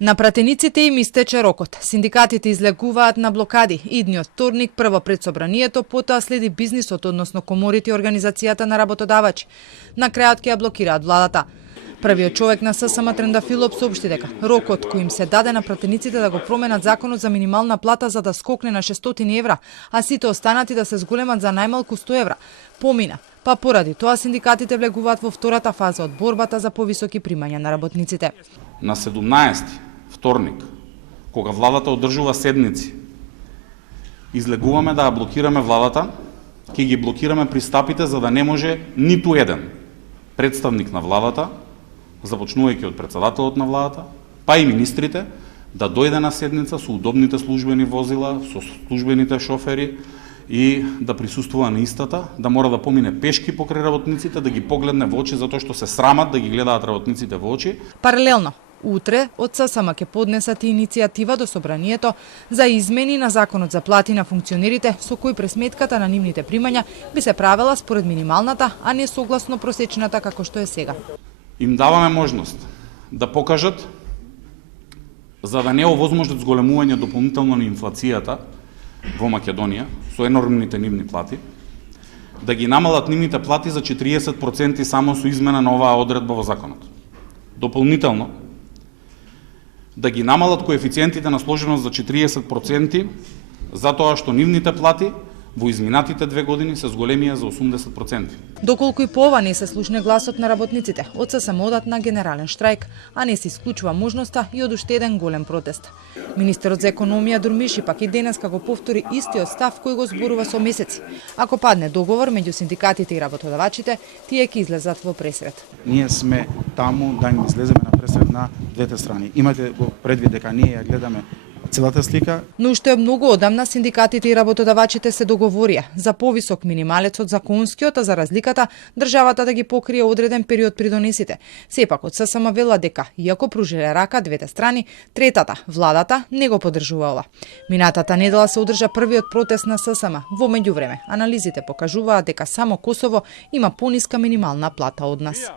На пратениците им истече рокот. Синдикатите излегуваат на блокади. Идниот вторник прво пред собранието, потоа следи бизнисот, односно коморите и организацијата на работодавачи. На крајот ќе ја блокираат владата. Првиот човек на ССМ Трендафилов соопшти дека рокот кој им се даде на пратениците да го променат законот за минимална плата за да скокне на 600 евра, а сите останати да се зголемат за најмалку 100 евра, помина. Па поради тоа синдикатите влегуваат во втората фаза од борбата за повисоки примања на работниците. На 17 вторник, кога владата одржува седници, излегуваме да ја блокираме владата, ќе ги блокираме пристапите за да не може ниту еден представник на владата, започнувајќи од председателот на владата, па и министрите, да дојде на седница со удобните службени возила, со службените шофери и да присуствува на истата, да мора да помине пешки покрај работниците, да ги погледне во очи затоа што се срамат да ги гледаат работниците во очи. Паралелно, утре од ССМ ќе поднесат и иницијатива до собранието за измени на законот за плати на функционерите, со кој пресметката на нивните примања би се правела според минималната, а не согласно просечната како што е сега. Им даваме можност да покажат, за да не овозможат зголемување дополнително на инфлацијата во Македонија со енормните нивни плати, да ги намалат нивните плати за 40% само со измена на оваа одредба во законот. Дополнително, да ги намалат коефициентите на сложеност за 40%, затоа што нивните плати во изминатите 2 години се зголемија за 80%. Доколку и по ова не се слушне гласот на работниците, од ССМ одат на генерален штрајк, а не се исклучува можноста и од уште еден голем протест. Министерот за економија Дурмиши пак и денеска го повтори истиот став кој го зборува со месеци. Ако падне договор меѓу синдикатите и работодавачите, тие ќе излезат во пресрет. Ние сме таму да им излеземе на пресрет на двете страни. Имате го предвид дека ние ја гледаме целата слика. Но уште многу одамна синдикатите и работодавачите се договорија за повисок минималец од законскиот, а за разликата државата да ги покрие одреден период при донесите. Сепак од ССМ вела дека, иако пружиле рака двете страни, третата, владата, не го поддржува ова. Минатата недела се одржа првиот протест на ССМ. Во меѓувреме, анализите покажуваат дека само Косово има пониска минимална плата од нас.